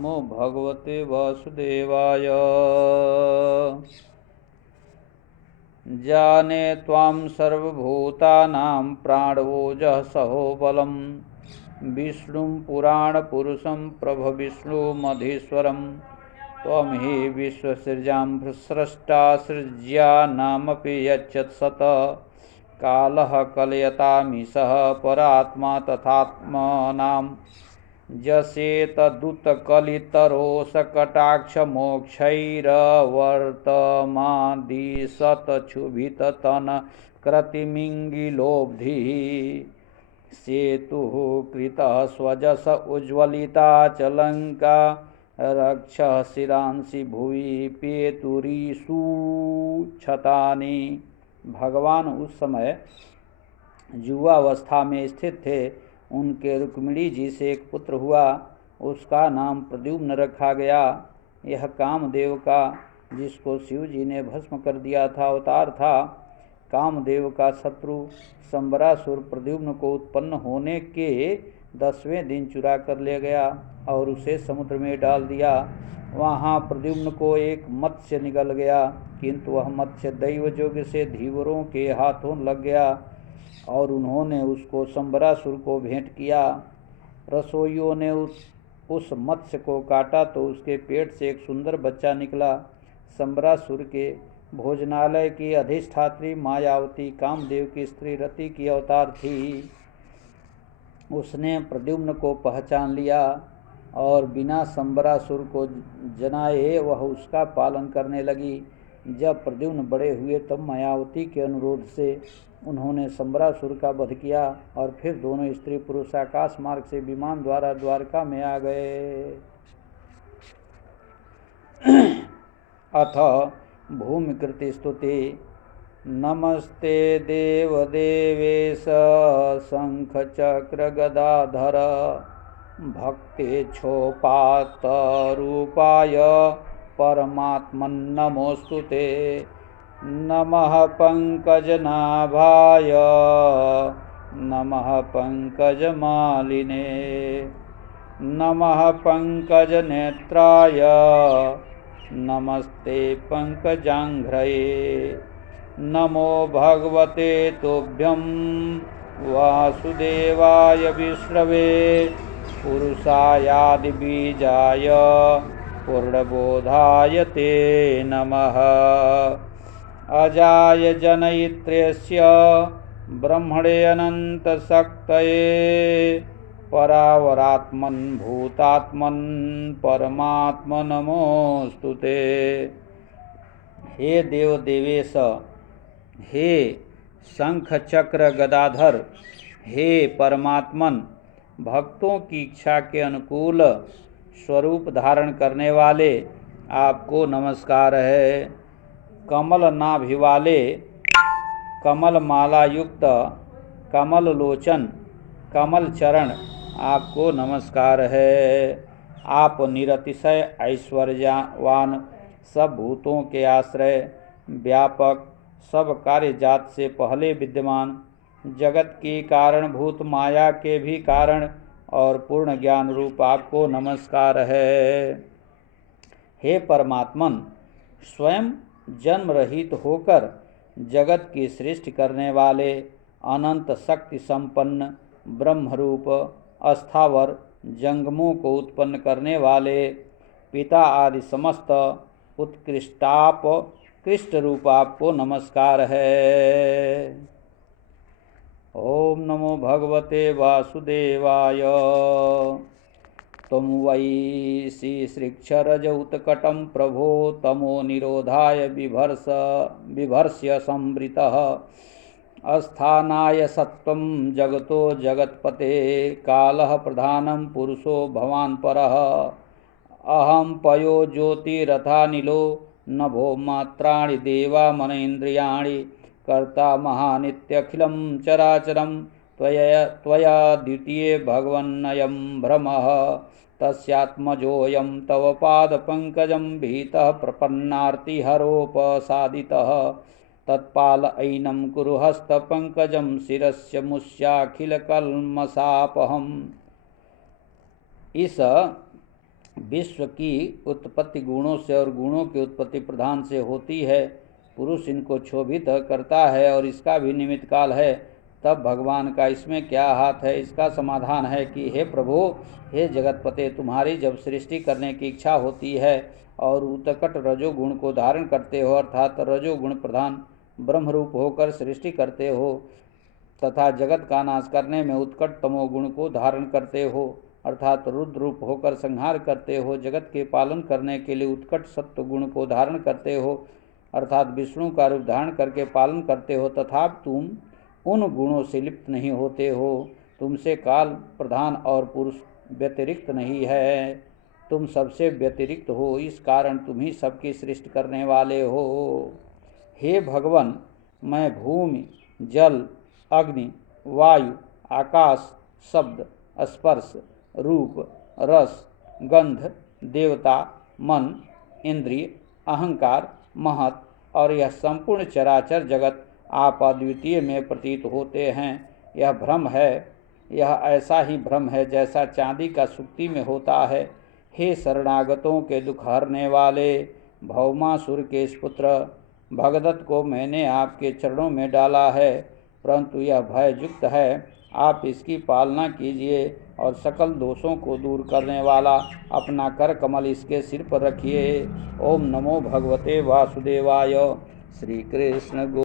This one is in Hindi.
नमो भगवते वासुदेवाय। जाने त्वां सर्वभूतानां प्राणवोजः सहो बलं विष्णुं पुराणपुरुषं प्रभविष्णुमधीश्वरं त्वं हि विश्वसृजां स्रष्टा सृज्यानामपि यच्चत्सत कालः कलयतामीशः परात्मा तथात्मनां जसेतदुत्कलितरोषकटाक्षमोक्षैरवर्तमादिशतक्षुभिततनकृतिमिङ्गिलोब्धिः सेतुः कृतः स्वजस उज्ज्वलिता च लङ्का रक्षः शिरांसि भुवि पेतुरीषु क्षतानि। भगवान उस समय युवावस्था में स्थित थे। उनके रुक्मिणी जी से एक पुत्र हुआ, उसका नाम प्रद्युम्न रखा गया। यह कामदेव का, जिसको शिव जी ने भस्म कर दिया था, अवतार था। कामदेव का शत्रु संबरासुर प्रद्युम्न को उत्पन्न होने के 10वें दिन चुरा कर ले गया और उसे समुद्र में डाल दिया। वहाँ प्रद्युम्न को एक मत्स्य निगल गया, किंतु वह मत्स्य दैवयोग्य से धीवरों के हाथों लग गया और उन्होंने उसको संबरासुर को भेंट किया। रसोइयों ने उस मत्स्य को काटा तो उसके पेट से एक सुंदर बच्चा निकला। संबरासुर के भोजनालय की अधिष्ठात्री मायावती कामदेव की स्त्री रति की अवतार थी। उसने प्रद्युम्न को पहचान लिया और बिना संबरासुर को जनाए वह उसका पालन करने लगी। जब प्रद्युम्न बड़े हुए तब मायावती के अनुरोध से उन्होंने संबरासुर का वध किया और फिर दोनों स्त्री पुरुष आकाश मार्ग से विमान द्वारा द्वारका में आ गए। अथ भूमिकृति स्तुति। नमस्ते देवदेवेश शंख चक्र गदाधर भक्तेच्छोपात्तरूपाय परमात्मन् नमोस्तुते। नमः पंकजनाभाय नमः पंकजमालिने नमः पंकजनेत्राय नमस्ते पंकजांघ्रये। नमो भगवते तुभ्यं वासुदेवाय विष्णवे पुरुषायादिबीजाय पूर्णबोधाय ते नमः। अजाय जनयित्रेस्य ब्रह्मणे अनन्तशक्तये परावरात्मन् भूतात्मन् परमात्म नमोस्तुते। हे देव देवेश, हे शंख चक्र गदाधर, हे परमात्मन, भक्तों की इच्छा के अनुकूल स्वरूप धारण करने वाले आपको नमस्कार है। कमल नाभि वाले, कमल माला युक्त, कमल लोचन, कमल चरण, आपको नमस्कार है। आप निरतिशय ऐश्वर्यवान, सब भूतों के आश्रय, व्यापक, सब कार्य जात से पहले विद्यमान, जगत की कारणभूत माया के भी कारण और पूर्ण ज्ञान रूप आपको नमस्कार है। हे परमात्मन, स्वयं जन्म रहित होकर जगत की सृष्टि करने वाले, अनंत शक्ति संपन्न, ब्रह्मरूप, अस्थावर, जंगमों को उत्पन्न करने वाले, पिता आदि समस्त उत्कृष्ट रूप आपको नमस्कार है। ओम नमो भगवते वासुदेवाय। त्वं वै श्रीश्रीक्षरजौतकटं प्रभो तमो निरोधाय बिभर्ष्य संवृतः अस्थानाय सत्वं जगतो जगत्पते कालः प्रधानं पुरुषो भवान् परः। अहं पयो ज्योतिरथानिलो नभो मात्राणि देवा मनेन्द्रियाणि कर्ता महानित्यखिलं चराचरं त्वया द्वितीये भगवन्नयं भ्रमः। तस्यात्मजोऽयं तव पादपङ्कजं भीतः प्रपन्नार्तिहरोपसादितः तत्पालयिनं कुरु हस्तपङ्कजं शिरस्य मुष्याखिलकल्मषापहम्। इस विश्व की उत्पत्ति गुणों से और गुणों की उत्पत्ति प्रधान से होती है। पुरुष इनको क्षोभित करता है और इसका भी निमित्त काल है। तब भगवान का इसमें क्या हाथ है? इसका समाधान है कि हे प्रभु, हे जगतपते, तुम्हारी जब सृष्टि करने की इच्छा होती है और उत्कट रजोगुण को धारण करते हो, अर्थात रजोगुण प्रधान ब्रह्मरूप होकर सृष्टि करते हो, तथा जगत का नाश करने में उत्कट तमोगुण को धारण करते हो, अर्थात रुद्र रूप होकर संहार करते हो, जगत के पालन करने के लिए उत्कट सत्व गुण को धारण करते हो, अर्थात विष्णु का रूप धारण करके पालन करते हो, तथा तुम उन गुणों से लिप्त नहीं होते हो। तुमसे काल प्रधान और पुरुष व्यतिरिक्त नहीं है, तुम सबसे व्यतिरिक्त हो, इस कारण तुम ही सबकी सृष्टि करने वाले हो। हे भगवान, मैं भूमि, जल, अग्नि, वायु, आकाश, शब्द, स्पर्श, रूप, रस, गंध, देवता, मन, इंद्रिय, अहंकार, महत और यह संपूर्ण चराचर जगत आप अद्वितीय में प्रतीत होते हैं। यह भ्रम है, यह ऐसा ही भ्रम है जैसा चांदी का सुक्ति में होता है। हे शरणागतों के दुख हरने वाले भौमासुर के पुत्र, भगदत्त को मैंने आपके चरणों में डाला है, परंतु यह भययुक्त है। आप इसकी पालना कीजिए और सकल दोषों को दूर करने वाला अपना कर कमल इसके सिर पर रखिए। ओम नमो भगवते वासुदेवाय। श्री कृष्ण।